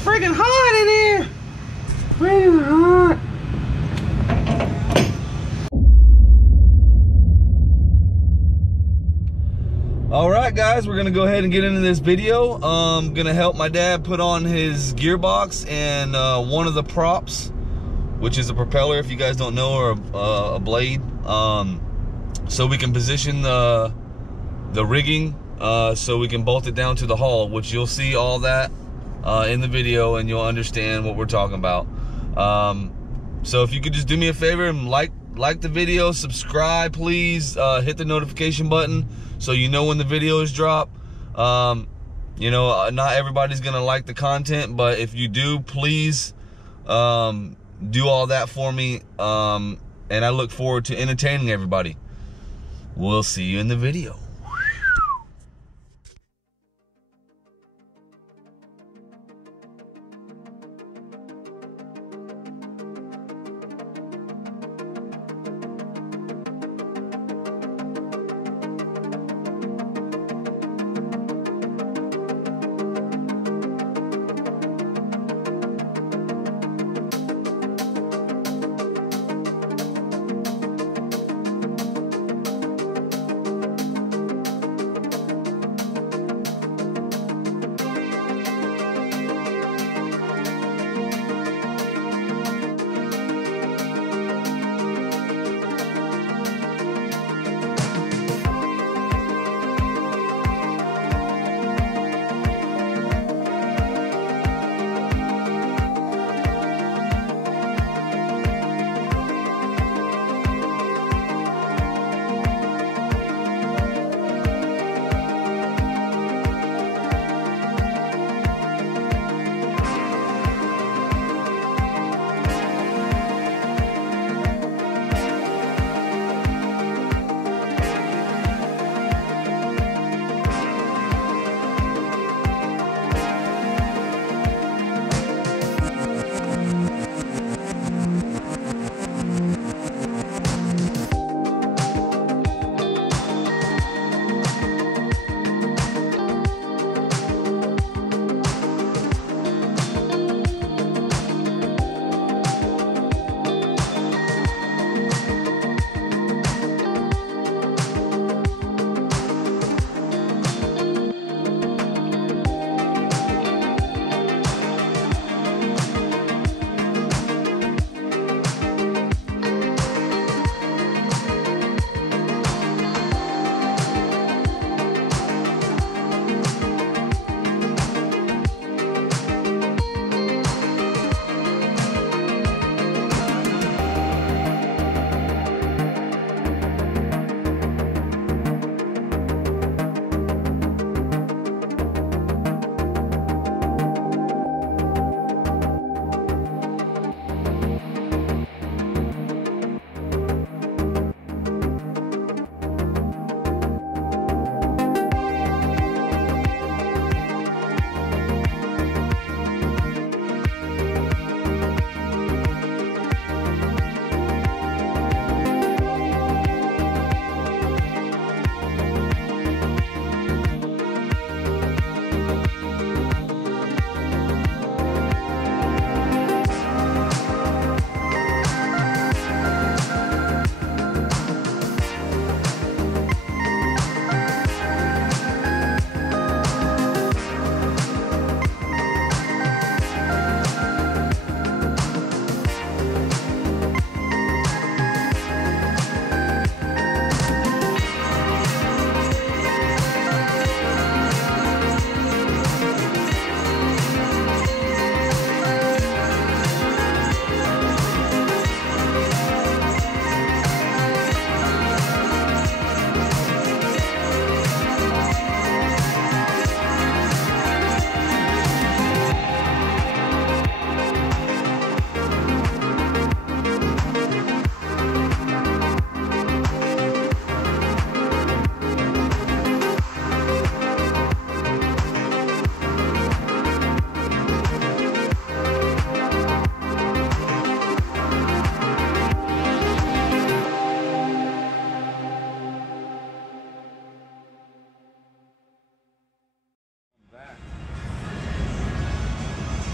Freaking hot in here. Freaking hot. All right, guys, we're gonna go ahead and get into this video. Gonna help my dad put on his gearbox and one of the props, which is a propeller, if you guys don't know, or a blade, so we can position the rigging, so we can bolt it down to the hull, which you'll see all that in the video, and you'll understand what we're talking about. So if you could just do me a favor and like the video, subscribe, please, hit the notification button so you know when the videos drop. You know, not everybody's gonna like the content, but if you do, please do all that for me, and I look forward to entertaining everybody. We'll see you in the video.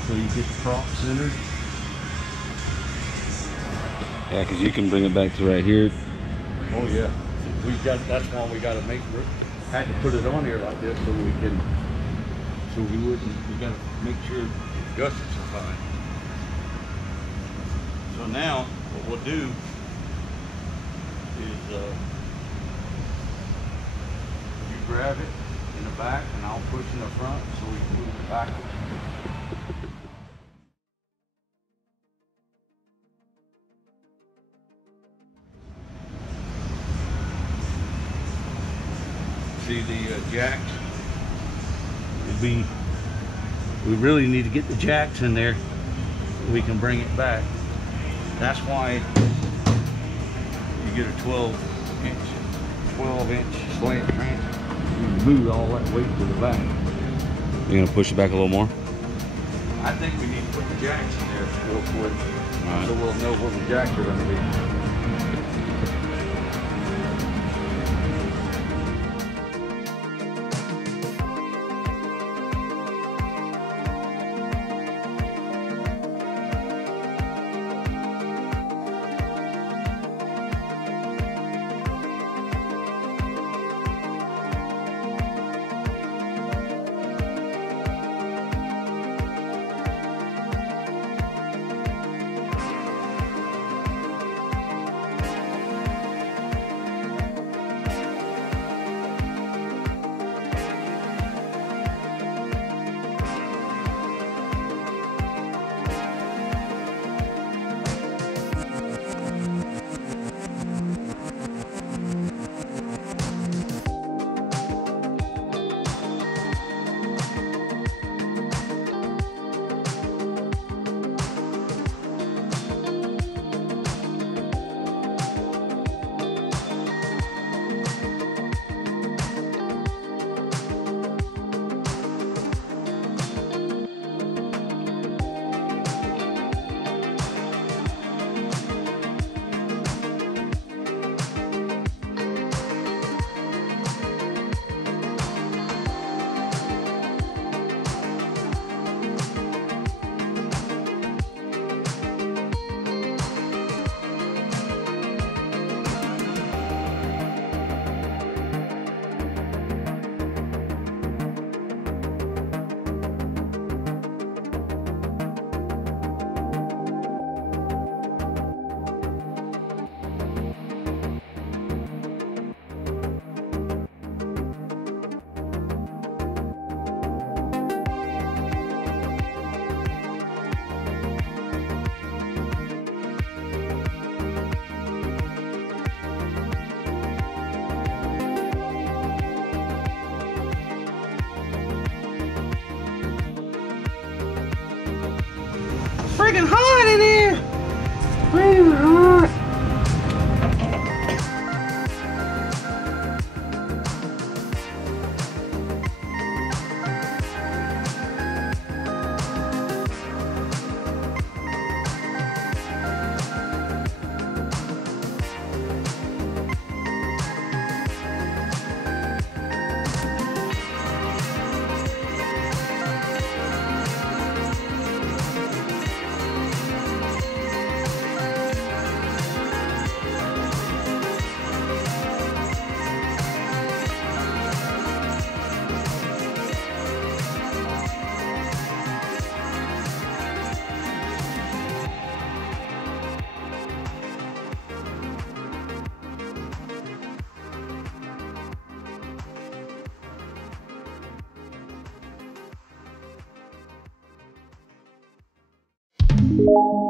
so you get the prop centered. Yeah, because you can bring it back to right here. Oh yeah, that's why we got to had to put it on here like this so we got to make sure the gussets are fine. So now what we'll do is you grab it in the back and I'll push in the front so we can move it backwards. See the jacks? We really need to get the jacks in there so we can bring it back. That's why you get a 12-inch slant transit. You move all that weight to the back. You're gonna push it back a little more? I think we need to put the jacks in there real quick, right, so we'll know where the jacks are going to be. Freaking hot in here! Freaking hot! You